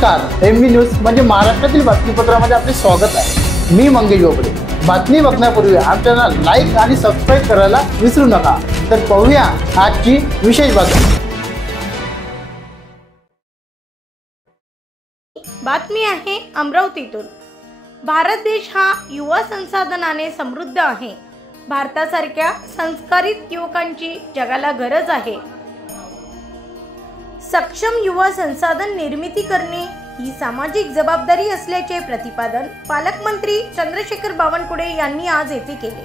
नमस्कार, MB news म्हणजे महाराष्ट्रातील बातमीपत्रामध्ये आपले स्वागत आहे। मी मंगेश बोबडे। बातमी बघण्यापूर्वी आमच्या लाईक आणि सबस्क्राईब करायला विसरू नका। तर पाहूया आजची विशेष बातमी आहे अमरावतीतून। भारत देश हा युवा संसाधनाने समृद्ध आहे। भारतासारख्या संस्कारित युवकांची जगाला गरज आहे। सक्षम युवा संसाधन निर्मिती करणे ही सामाजिक जबाबदारी असल्याचे प्रतिपादन पालकमंत्री चंद्रशेखर बावनकुळे यांनी आज येथे केले।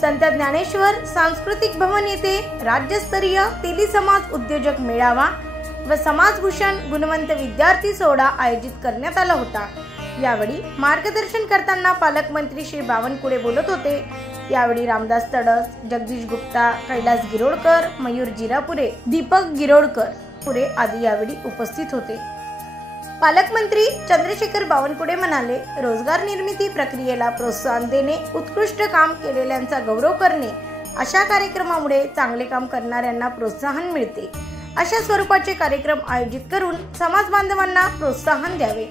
संत ज्ञानेश्वर सांस्कृतिक भवन येथे राज्यस्तरीय तेली समाज उद्योजक मेळावा व समाजभूषण गुणवंत विद्यार्थी सोहळा आयोजित करण्यात आला होता। यावेळी मार्गदर्शन करताना पालकमंत्री श्री बावनकुळे बोलत होते। यावेळी रामदास तडस, जगदीश गुप्ता, कैलास गिरोडकर, मयूर जिरापुरे, दीपक गिरोडकर पुरे आदी यावेळी उपस्थित होते। पालकमंत्री चंद्रशेखर बावनकुळे म्हणाले, रोजगार निर्मिती प्रक्रियेला प्रोत्साहन देणे, उत्कृष्ट काम केलेल्यांचा गौरव करणे, अशा कार्यक्रमामुळे चांगले काम करणाऱ्यांना प्रोत्साहन मिळते। अशा स्वरूपाचे कार्यक्रम आयोजित करून समाज बांधवांना प्रोत्साहन द्यावे।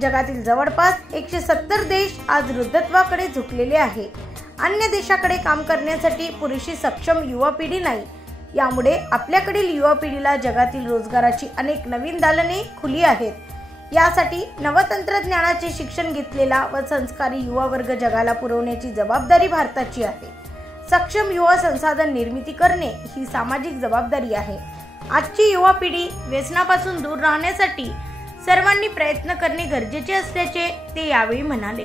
जगातील जवळपास 170 देश आज वृद्धत्वाकडे झुकलेले आहे। अन्य देशाकडे काम करण्यासाठी पुरेशी सक्षम युवा पिढी नाही। यामुळे आपल्याकडील युवा पिढीला जगातील रोजगाराची अनेक नवीन दालने खुली आहेत। यासाठी नवतंत्रज्ञानाचे शिक्षण घेतलेला व संस्कारी युवा वर्ग जगाला पुरवण्याची जबाबदारी भारताची आहे। सक्षम युवा संसाधन निर्मिती करणे ही सामाजिक जबाबदारी आहे। आजची युवा पिढी व्यसनापासून दूर राहण्यासाठी सर्वांनी प्रयत्न करणे गरजेचे असल्याचे ते यावेळी म्हणाले।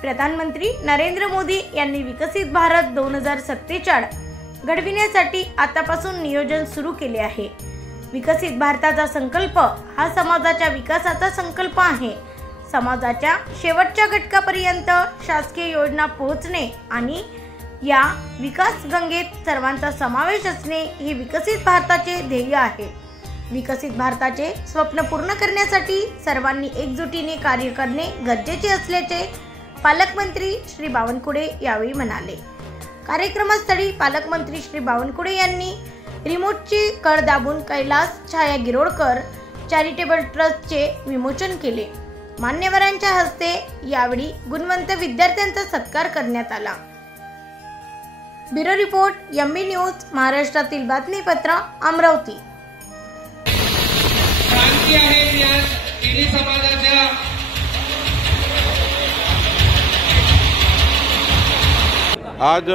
प्रधानमंत्री नरेंद्र मोदी यांनी विकसित भारत 2047 घडविण्यासाठी आतापासून नियोजन सुरू केले आहे। विकसित भारताचा संकल्प हा समाजाच्या विकासाचा संकल्प आहे। समाजाच्या शेवटच्या घटकापर्यंत शासकीय योजना पोहोचणे आणि या विकास गंगेत सर्वांचा समावेश असणे हे विकसित भारताचे ध्येय आहे। विकसित भारताचे स्वप्न पूर्ण करण्यासाठी सर्वांनी एकजुटीने कार्य करणे गरजेचे असल्याचे पालकमंत्री श्री बावनकुळे यावेळी म्हणाले। कार्यक्रमस्थळी पालकमंत्री श्री बावनकुळे यांनी रिमोटची कळ दाबून कैलास छाया गिरोडकर चॅरिटेबल ट्रस्टचे विमोचन केले। मान्यवरांच्या हस्ते यावेळी गुणवंत विद्यार्थ्यांचा सत्कार करण्यात आला। ब्युरो रिपोर्ट एमबी न्यूज महाराष्ट्रातील बातमीपत्र अमरावती। आज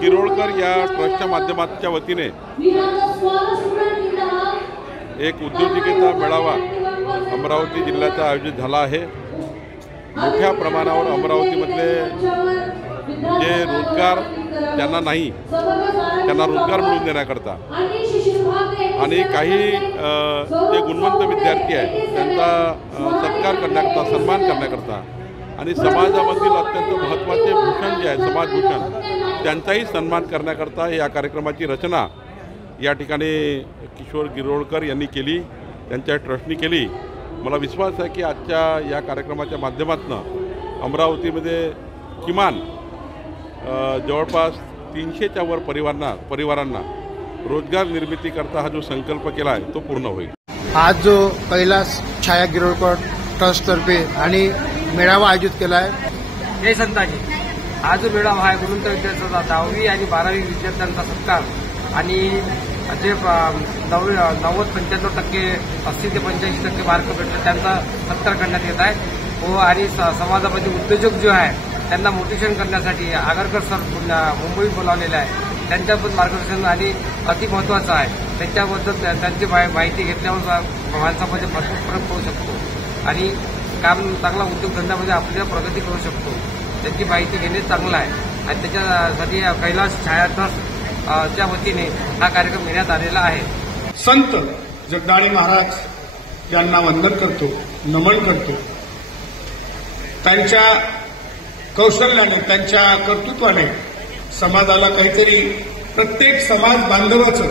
गिरोडकर या ट्रस्टच्या माध्यमाच्या वतीने एक उद्योजकता मेळावा अमरावती जिल्ह्यात आयोजित झाला आहे। मोठ्या प्रमाणावर अमरावतीमधले जे रोजगार त्यांना नाही त्यांना रोजगार मिळवून देण्याकरता आणि काही जे गुणवंत विद्यार्थी आहेत त्यांचा सत्कार करण्याकरता, सन्मान करण्याकरता आणि समाजामधील अत्यंत महत्त्वाचे भूषण जे आहे समाजभूषण त्यांचाही सन्मान करण्याकरता या कार्यक्रमाची रचना या ठिकाणी किशोर गिरोडकर यांनी केली, त्यांच्या ट्रस्टनी केली। मला विश्वास आहे की आजच्या या कार्यक्रमाच्या माध्यमातून अमरावतीमध्ये किमान जवळपास 300च्या वर परिवारांना रोजगार निर्मिती करता हा जो संकल्प केला आहे तो पूर्ण होईल। आज जो कैलास छाया गिरोडकर ट्रस्ट तर्फे आणि मेळावा आयोजित केला आहे, हे संताजी हा जो मेळावा आहे गुणवंत विद्यार्थ्यांचा 10वी आणि 12वी विद्यार्थ्यांचा सत्कार आणि जे 90-95% 80 ते 85% मार्क भेटले त्यांचा सत्कार करण्यात येत आहे। व आणि समाजामध्ये उद्योजक जो आहे त्यांना मोटिवेशन करण्यासाठी आगरकर सर मुंबईत बोलावलेले आहे। त्यांच्याबद्दल मार्गदर्शन आणि अति महत्त्वाचं आहे। त्यांच्याबद्दल त्यांची माहिती घेतल्यावर माणसामध्ये भरपूर फरक पडू शकतो आणि काम चांगला उद्योगधंद्यामध्ये आपल्याला प्रगती करू शकतो। त्यांची माहिती घेणे चांगलं आहे आणि त्याच्यासाठी कैलास छाया ट्रस्टच्या वतीने हा कार्यक्रम घेण्यात आलेला आहे। संत जगदाळे महाराज यांना वंदन करतो, नमन करतो। त्यांच्या कौशल्याने, त्यांच्या कर्तृत्वाने समाजाला काहीतरी प्रत्येक समाज बांधवाचं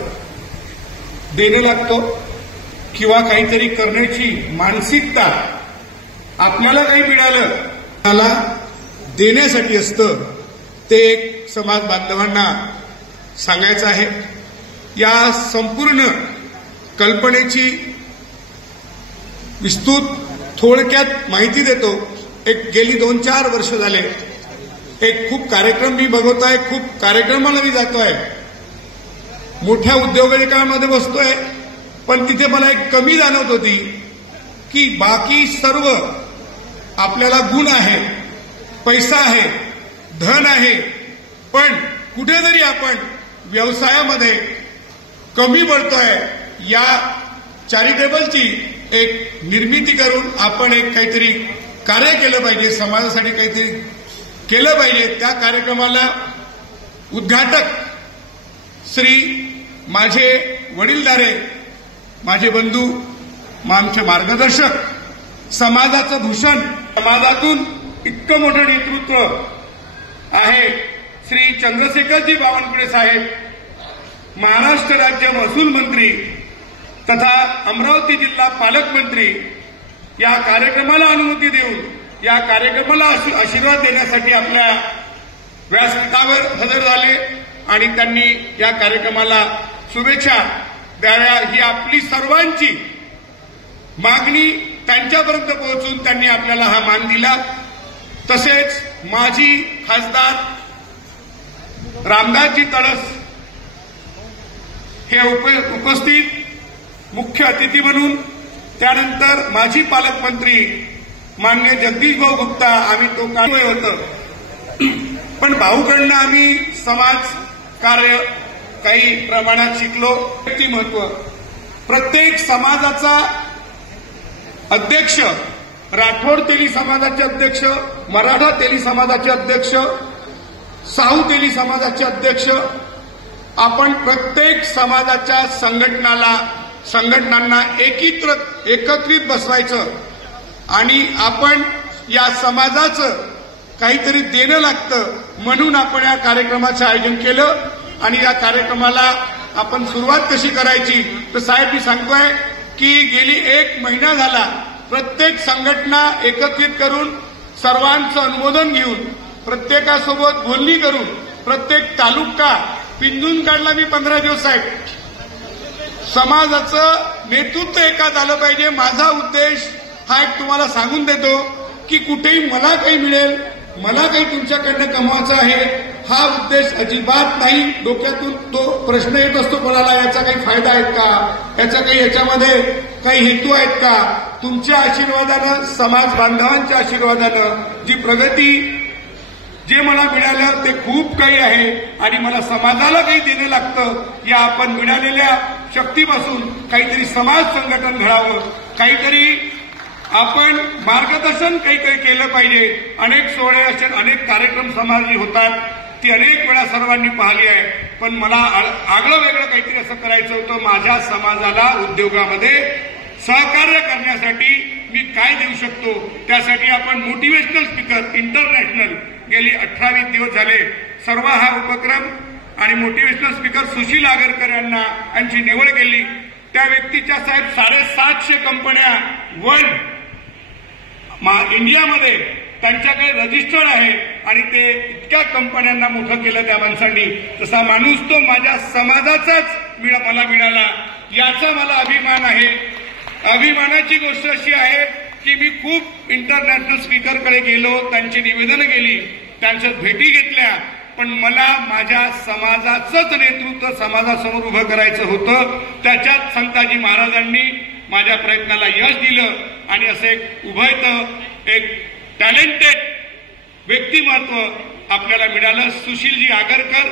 देणं लागतं किंवा काहीतरी करण्याची मानसिकता आपल्याला काही मिळालं त्याला देण्यासाठी असतं ते एक समाज बांधवांना सांगायचं आहे। या संपूर्ण कल्पनेची विस्तृत थोडक्यात माहिती देतो. एक गेली 2-4 वर्ष झाले एक खूप कार्यक्रम मी बघतोय, खूप कार्यक्रमाला मी जातोय, मोठ्या उद्योजकांमध्ये बसतोय, पण तिथे मला एक कमी जाणवत होती की बाकी सर्व आपल्याला गुण आहे, पैसा आहे, धन आहे, पण कुठेतरी आपण व्यवसायामध्ये कमी पडतोय. या चॅरिटेबलची एक निर्मिती करून आपण एक काहीतरी कार्य केलं पाहिजे, समाजासाठी काहीतरी केलं पाहिजे. त्या कार्यक्रमाला उद्घाटक श्री माझे वडीलधारे, माझे बंधू, आमचे मार्गदर्शक, समाजाचं भूषण, समाजातून इतकं मोठं नेतृत्व आहे श्री चंद्रशेखरजी बावनकुळे साहेब, महाराष्ट्र राज्य महसूल मंत्री तथा अमरावती जिल्हा पालकमंत्री. या कार्यक्रमाला अनुमती देऊन या कार्यक्रमाला आशीर्वाद देण्यासाठी आपल्या व्यासपीठावर हजर झाले आणि त्यांनी या कार्यक्रमाला शुभेच्छा द्याव्या ही आपली सर्वांची मागणी त्यांच्यापर्यंत पोहोचून त्यांनी आपल्याला हा मान दिला. तसेच माजी खासदार रामदासजी तडस हे उपस्थित मुख्य अतिथी म्हणून, त्यानंतर माजी पालकमंत्री मान्य जगदीशभाऊ गुप्ता, आम्ही तो काळोय होतं, पण भाऊकडनं आम्ही समाज कार्य काही प्रमाणात शिकलो. व्यक्तिमत्व प्रत्येक समाजाचा अध्यक्ष, राठोड तेली समाजाचे अध्यक्ष, मराठा तेली समाजाचे अध्यक्ष, साहू तेली समाजाचे अध्यक्ष, आपण प्रत्येक समाजाच्या संघटनांना एकत्रित बसवायचं आणि आपण या समाजाचं काहीतरी देणं लागतं म्हणून आपण या कार्यक्रमाचं आयोजन केलं. आणि या कार्यक्रमाला आपण सुरुवात कशी करायची तर साहेब मी सांगतोय की गेली 1 महिना झाला प्रत्येक संघटना एकत्रित करून सर्वांचं अनुमोदन घेऊन प्रत्येकासोबत बोलणी करून प्रत्येक तालुका पिंजून काढला मी 15 दिवस साहेब. समाजाचं नेतृत्व एकात आलं पाहिजे. माझा उद्देश हा एक तुम्हाला सांगून देतो की कुठेही मला काही मिळेल, मला काही तुमच्याकडनं कमवायचं आहे हा उद्देश अजिबात नाही. डोक्यातून तो प्रश्न येत असतो कोणाला, याचा काही फायदा आहे का, याचा काही याच्यामध्ये काही हेतू आहेत का. तुमच्या आशीर्वादानं, समाज बांधवांच्या आशीर्वादानं जी प्रगती जे मला मिळालं ते खूप काही आहे आणि मला समाजाला काही देणं लागतं. या आपण मिळालेल्या शक्तीपासून काहीतरी समाज संघटन घडावं, काहीतरी आपण मार्गदर्शन काही केलं पाहिजे. अनेक सोहळे असे अनेक कार्यक्रम समाजाची होतात, ती अनेक वेळा सर्वांनी पाहिली आहे, पण मला आगळं वेगळं काहीतरी असं करायचं होतं. माझ्या समाजाला उद्योगामध्ये सहकार्य करण्यासाठी मी काय देऊ शकतो, त्यासाठी आपण मोटिवेशनल स्पीकर इंटरनॅशनल गेली 18-20 दिवस झाले सर्व हा उपक्रम आणि मोटिवेशनल स्पीकर सुशील आगरकर यांची निवड केली. त्या व्यक्तीच्या साहेब 750 कंपन्या वर्ल्ड इंडियामध्ये त्यांच्याकडे रजिस्टर्ड आहे आणि ते इतक्या कंपन्यांना मोठं केलं त्या माणसांनी. तसा माणूस तो माझ्या समाजाचाच मला मिळाला, याचा मला अभिमान आहे. अभिमानाची गोष्ट अशी आहे की मी खूप इंटरनॅशनल स्पीकरकडे गेलो, त्यांची निवेदनं गेली, त्यांच्या भेटी घेतल्या, पण मला माझ्या समाजाचंच नेतृत्व समाजासमोर उभं करायचं होतं. त्याच्यात संताजी महाराजांनी माझ्या प्रयत्नाला यश दिलं आणि असं एक उभयतं एक टॅलेंटेड व्यक्तिमत्व आपल्याला मिळालं. सुशीलजी आगरकर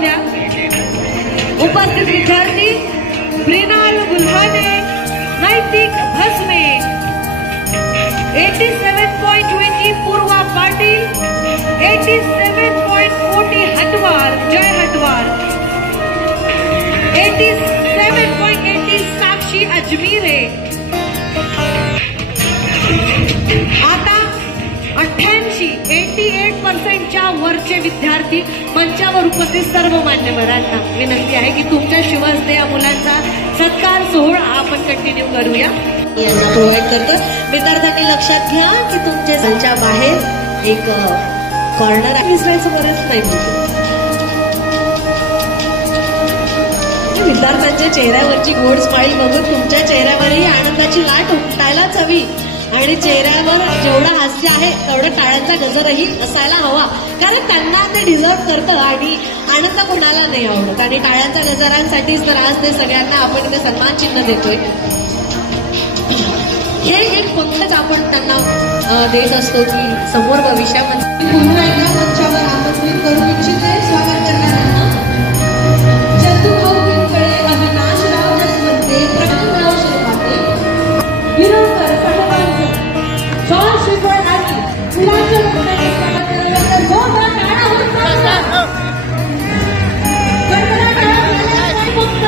द्या. उपस्थित विद्यार्थी प्रिनाल बुल्हाने, नैतिक भस्मे, 87.20 पूर्वा पाटील, 87.40 हटवार, जय हटवार, 87.80 साक्षी अजमेरे. आता 88% वरचे विद्यार्थी मंचावर उपस्थित सर्व मान्यवरांना विनंती आहे की तुमच्या शिवहस्ते या मुलांचा सत्कार सोहळा आपण कंटिन्यू करूया. यांना प्रोव्हाइड करतो. विद्यार्थ्यांनी लक्षात घ्या की तुमच्या संच्या बाहेर एक कॉर्नर आहे, विसरायचं बरंच नाही. विद्यार्थ्यांच्या चेहऱ्यावरची गोड स्माईल बघून तुमच्या चेहऱ्यावरही आनंदाची लाट उमटायलाच हवी आणि चेहऱ्यावर जेवढं हास्य आहे तेवढं टाळ्यांचा गजरही असायला हवा, कारण त्यांना ते डिझर्व करतं आणि आनंद कोणाला नाही आवडत. आणि टाळ्यांच्या गजरांसाठीच तर आज ते सगळ्यांना आपण इथे सन्मान चिन्ह देतोय. हे एक फक्तच आपण त्यांना देत असतो की समोर भविष्यामध्ये पुन्हा एकदा मंचावर आमंत्रित करू इच्छिते. स्वागत करणाऱ्यांना चंदूभाऊ पिंपळे, अविनाशराव नसवंते, प्रकाशराव शिरभाते, गिरोकर, सहभागी जॉन श्रीफळ आणि मुलांच्या मुलांच्या जोरदार टाळ्या होत चालतात. गणगणाट टाळ्या मिळाल्या फक्त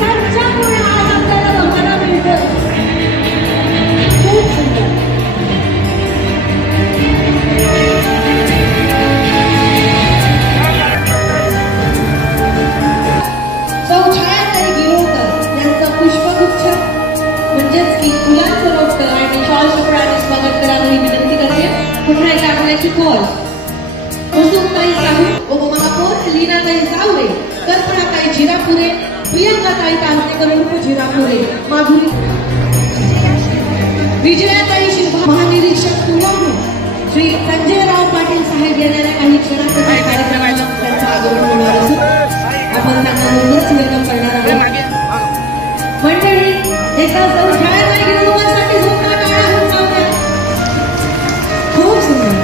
त्यांच्यामुळे आज आपल्याला बघायला मिळतं. खूप सुंदर. छायाताई गिरोकर यांचा पुष्पगुच्छ म्हणजेच की फुलांचं रोपटं आणि शॉल शुक्राने स्वागत करायला ही विनंती करते. पुन्हा एकदा आपल्याची कॉल कुसुमताई साहू, उपमहापौर लीनाताई जावरे, कल्पनाताई झिरापुरे, प्रियंकाताई कांदेकर उर्फ झिरापुरे, माधुरी, विजयाताई शिल्पा, महानिरीक्षक तुळाहू, श्री संजयराव पाटील साहेब येणाऱ्या काही क्षणांसाठी कार्यक्रमाला त्यांचं आगमन होणार असून आपण त्यांना नंतरच वेलकम करणार आहोत. मंडळी एका छायाताई गिरोकरसाठी जोरदार टाळ्या होत जाऊया. खूप सुंदर.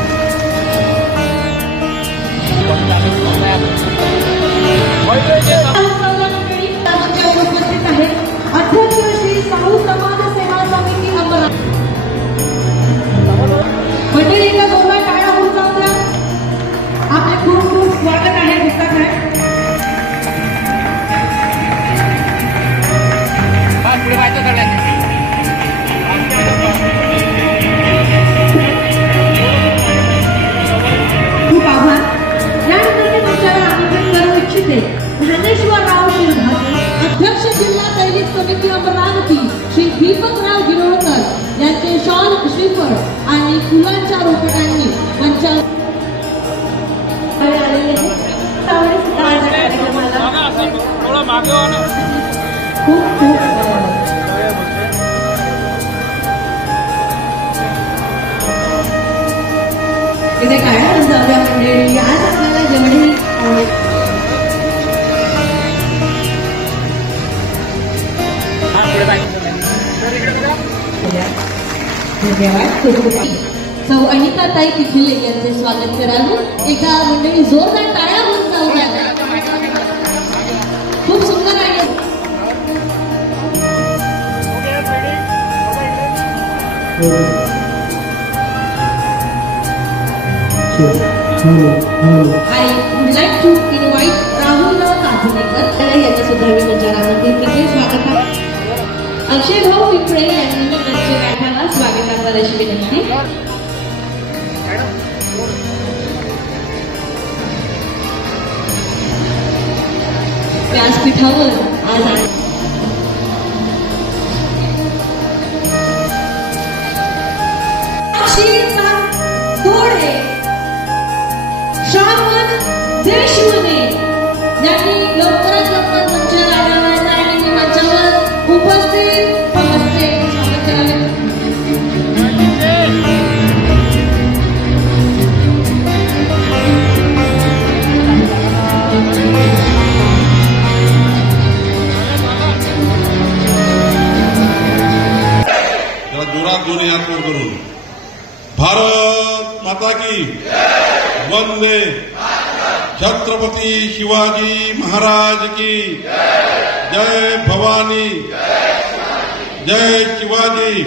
उपस्थित आहेत अध्यक्ष श्री साहू समाज सेवा समिती अमरावती. मंडळी एका जोरदार टाळ्या होत जाऊया. आपले खूप खूप स्वागत आहे. दिसत आहे खूप आभार. यानंतर मंचाला आमंत्रित करू इच्छिते ज्ञानेश्वरराव शिरभाते, अध्यक्ष जिल्हा दैनिक समिती अमरावती, श्री दीपकराव गिरोळकर यांचे शॉल श्रीफळ आणि फुलांच्या रोपटांनी मंचावर आलेले खूप खूप इथे काय जाऊया. मंडळी आज आपल्याला जेवढी धन्यवाद. सौ अनिकाताई तिखिले यांचे स्वागत करावं. एका मंडळी जोरदार टाळ्या होऊन जाऊया. खूप सुंदर आहे. I would like to invite Rahul काझनेकर यांचं सुद्धा मी मंचावर आमंत्रित करते. स्वागत आहे. अक्षय भाऊ पिंपळे यांनी मंच गाठावा. स्वागतावर अशी विनंती. व्यासपीठावर आज तोडे, श्रावण देशमुने यांनी लवकरात लवकर मंचावर आणायचा आणि मंचावर उपस्थित नमस्ते स्वागत करावे. जोरात दोन्ही हात वर करून भारत माता की वंदे छत्रपती शिवाजी महाराज की जय भवानी, जय शिवाजी,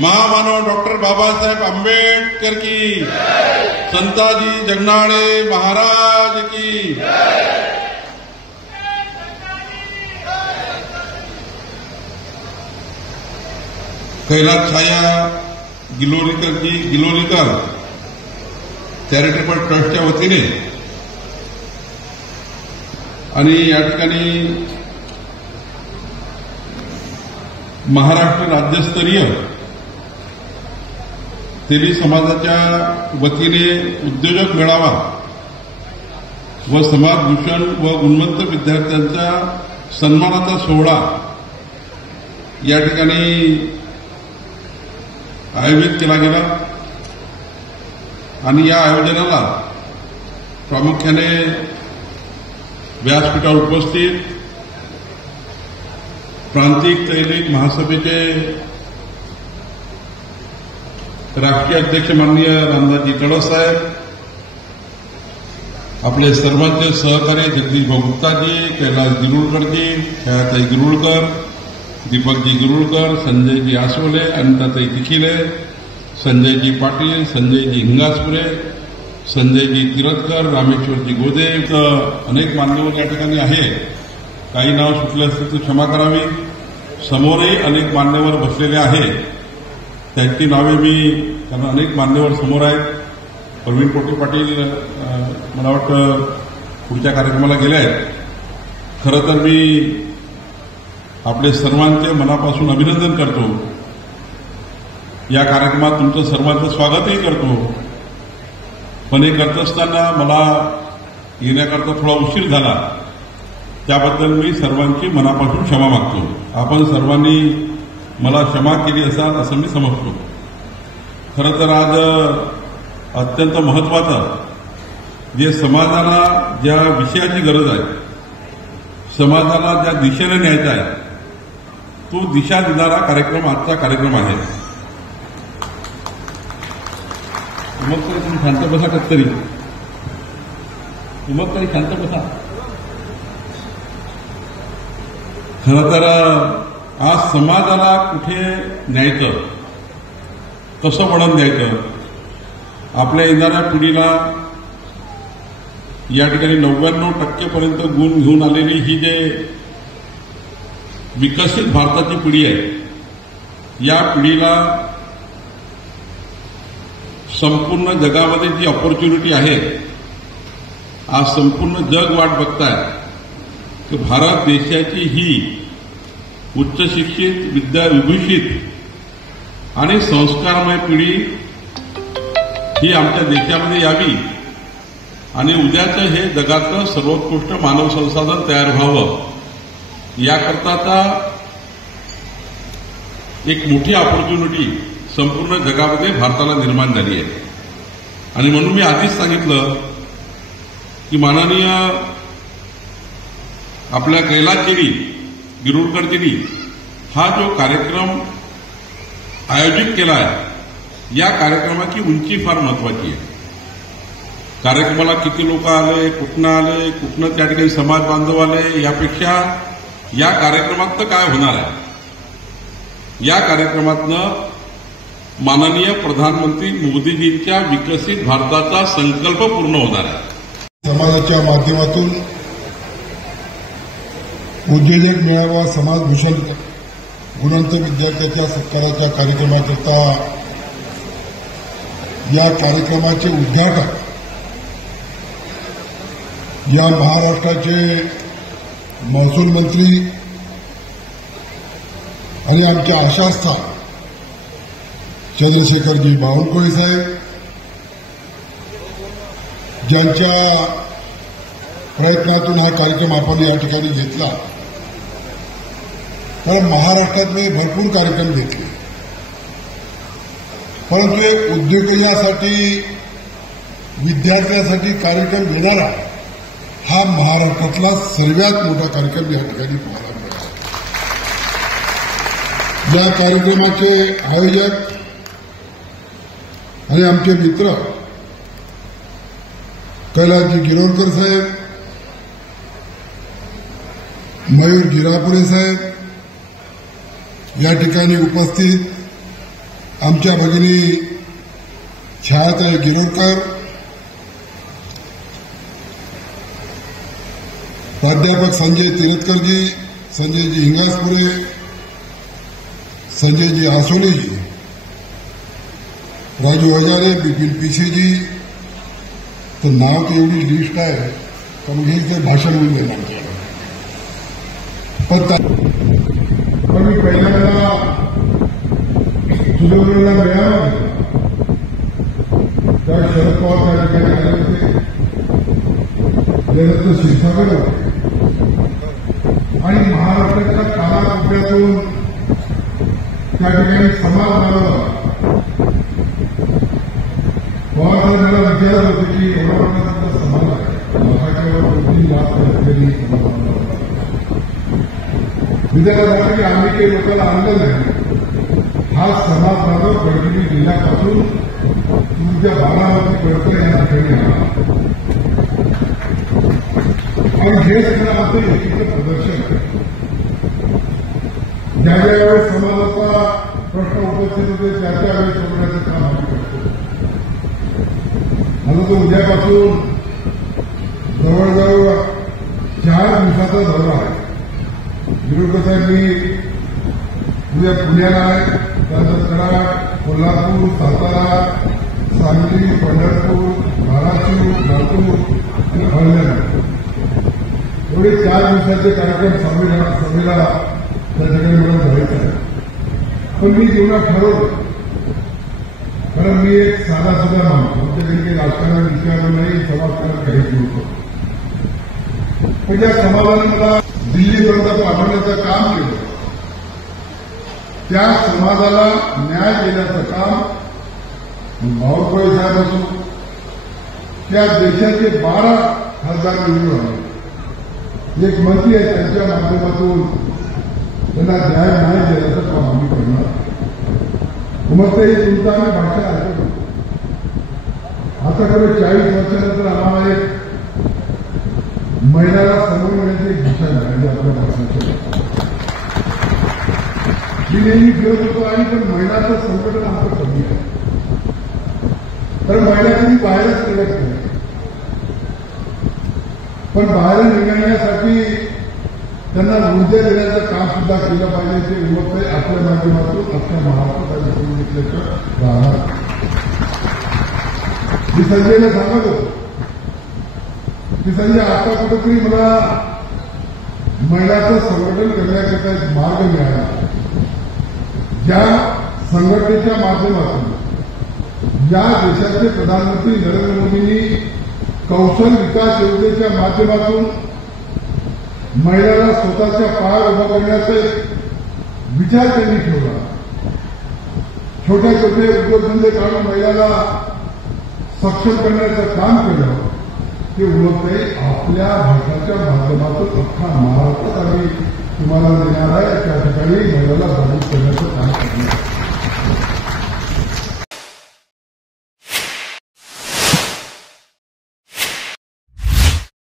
महामानव डॉक्टर बाबासाहेब आंबेडकर की, संताजी जगनाळे महाराज की। कैलास छाया गिलोलीकर चॅरिटेबल ट्रस्टच्या वतीने आणि या ठिकाणी महाराष्ट्र राज्यस्तरीय तेली समाजाच्या वतीने उद्योजक मेळावा व समाजभूषण व गुणवंत विद्यार्थ्यांचा सन्मानाचा सोहळा या ठिकाणी आयोजित केला गेला आणि या आयोजनाला प्रामुख्याने व्यासपीठावर उपस्थित प्रांतिक सैनिक महासभेचे राष्ट्रीय अध्यक्ष माननीय रामदासजी तडस साहेब, आपले सर्वांचे सहकारी जगदीश भाऊ गुप्ताजी, कैलास गिरुळकरजी, छायाताई गिरुळकर, दीपकजी गिरुळकर, संजयजी आसोले, अनिताताई तिखिले, संजयजी पाटील, संजयजी हिंगासपुरे, संजयजी तिरतकर, रामेश्वरजी गोदे, अनेक मान्यवर या ठिकाणी आहे। काही नाव सुटले असतील तर क्षमा करावी। समोरही अनेक मान्यवर बसलेले आहे, त्यांची नावे मी त्यांना अनेक मान्यवर समोर आहेत। प्रवीण पोटे पाटील मला वाटतं पुढच्या कार्यक्रमाला गेले आहेत। खरं तर मी आपले सर्वांचे मनापासून अभिनंदन करतो, या कार्यक्रमात तुमचं सर्वांचं स्वागतही करतो, पण हे करत असताना मला येण्याकरता थोडा उशीर झाला, त्याबद्दल मी सर्वांची मनापासून क्षमा मागतो। आपण सर्वांनी मला क्षमा केली असाल असं मी समजतो। खरं तर आज अत्यंत महत्वाचं जे समाजाला ज्या विषयाची गरज आहे, समाजाला ज्या दिशेने न्यायचा आहे, तो दिशा देणारा कार्यक्रम आजचा कार्यक्रम आहे। मग तरी तुम्ही शांत बसा, कधीतरी मग तरी शांत बसा। खरं तर आज समाजाला कुठे न्यायचं, कसं वळण द्यायचं, आपल्या येणाऱ्या पिढीला या ठिकाणी 99% गुण घेऊन आलेली ही जे विकसित भारताची पिढी आहे, या पिढीला संपूर्ण जगामध्ये जी ऑपॉर्च्युनिटी आहे, आज संपूर्ण जग वाट बघताय की भारत देशाची ही उच्च शिक्षित, विद्याविभूषित आणि संस्कारमय पिढी ही आमच्या देशामध्ये यावी आणि उद्याचं हे जगातलं सर्वोत्कृष्ट मानव संसाधन तयार व्हावं, याकरताचा एक मोठी ऑपॉर्च्युनिटी संपूर्ण जगामध्ये भारताला निर्माण झाली आहे। आणि म्हणून मी आधीच सांगितलं की माननीय आपल्या कैलासजी गिरुळकरजींनी हा जो कार्यक्रम आयोजित केला आहे, या कार्यक्रमाची उंची फार महत्वाची आहे। कार्यक्रमाला किती लोक आले, कुठनं त्या ठिकाणी समाज बांधव आले, यापेक्षा या कार्यक्रमात काय होणार आहे, या कार्यक्रमातनं माननीय प्रधानमंत्री मोदीजींच्या विकसित भारताचा संकल्प पूर्ण होणार आहे। समाजाच्या माध्यमातून उद्योजक मेळावा, समाजभूषण, गुणवंत विद्यार्थ्याच्या सत्काराच्या कार्यक्रमाकरता या कार्यक्रमाचे उद्घाटक या महाराष्ट्राचे महसूल मंत्री आणि आमच्या आशास्थान चंद्रशेखरजी बावनकुळे साहेब, ज्यांच्या प्रयत्नातून हा कार्यक्रम आपण या ठिकाणी घेतला। कारण महाराष्ट्रात मी भरपूर कार्यक्रम घेतले, परंतु एक उद्योजकासाठी, विद्यार्थ्यांसाठी कार्यक्रम घेणारा हा महाराष्ट्रातला सर्वात मोठा कार्यक्रम या ठिकाणी पाहायला मिळाला। या कार्यक्रमाचे आयोजक आणि आमचे मित्र कैलासजी गिरोरकर साहेब, मयूर गिरापुरे साहेब, या ठिकाणी उपस्थित आमच्या भगिनी छायाताई गिरोरकर, प्राध्यापक संजय तिरतकरजी, संजयजी हिंगासपुरे, संजयजी आसोलेजी, राजू हजारे, बिपिन पिछेजी, तर नाव तर एवढी लिस्ट आहे पण हे ते भाषण होऊन गेलं आमच्याकडे. पण मी पहिल्यांदा सुजवलेला मेळावा त्या शरद पवार त्या ठिकाणी आले होते, त्यानंतर क्षीरसागर होते आणि महाराष्ट्राच्या कानाकोपऱ्यातून त्या ठिकाणी समाज मानवला. पवारांना विचारत होते की एवढा मोठा समाज आहे, मराठ्यावर 2-3 लाख असलेली समाज मानवला. विचारासाठी की आम्ही काही लोकांना आणलं नाही. हा समाज मानव गडकरी जिल्ह्यापासून तुमच्या बारामतीपर्यंत या ठिकाणी आला आणि हे सगळं आमचं एकीचं प्रदर्शन आहे. ज्या ज्या वेळेस समाजाचा प्रश्न उपस्थित होते त्या वेळेस सोडण्याचं काम आम्ही करतो. आता तो उद्यापासून जवळजवळ 4 दिवसाचा दौरा आहे. गिरोरकर साहेब, मी उद्या पुण्याला आहे, त्यानंतर कराड, कोल्हापूर, सातारा, सांगली, पंढरपूर, धाराशिव, लातूर आणि अहमदनगर एवढे 4 दिवसाचे कार्यक्रम सभेला त्या ठिकाणी मला जायचं आहे. पण मी जीवनात ठरवलं, कारण मी एक साधा सुद्धा माणूस, आमच्याकडे काही राजकारण विचारलं नाही, समाजकारण काहीच नव्हतं. पण त्या समाजाने मला दिल्लीपर्यंत पाठवण्याचं काम केलं. त्या समाजाला न्याय देण्याचं काम भाऊकोळे साहेब असो, त्या देशाचे 12 खासदार निवडून आले, एक मंत्री आहे, त्यांच्या माध्यमातून त्यांना न्याय देण्याचं काम आम्ही करणार. मग ते तुमचं आम्ही भाषण ऐकतो. आता खरं 40 वर्षानंतर आम्हाला एक महिलाला समोर येण्याची एक दिशा मिळाली आपल्या भाषणाच्या. मी नेहमी फिरत होतो आणि पण महिलाचं संकट आमचं कमी आहे, तर महिला कधी बाहेरच निघत नाही. पण बाहेर निघण्यासाठी त्यांना ऊर्जा देण्याचं काम सुद्धा केलं पाहिजे. ते युवक आपल्या माध्यमातून अख्ख्या महाराष्ट्रात घेतल्याचं राहणार. मी संजयला सांगत होतो की संजय, आता कुठेतरी मला महिलांचं संघटन करण्याकरता एक मार्ग मिळाला. ज्या संघटनेच्या माध्यमातून या देशाचे प्रधानमंत्री नरेंद्र मोदींनी कौशल विकास योजनेच्या माध्यमातून महिलांना स्वतःच्या पायावर उभा करण्याचा विचार त्यांनी ठेवला. छोटे छोटे उद्योगधंदे काढून महिलांना सक्षम करण्याचं काम केलं. ते उलटते आपल्या भाषाच्या माध्यमातून अख्खा महाराष्ट्रात आम्ही तुम्हाला देणार आहे. त्या ठिकाणी महिलांना जागृत करणार.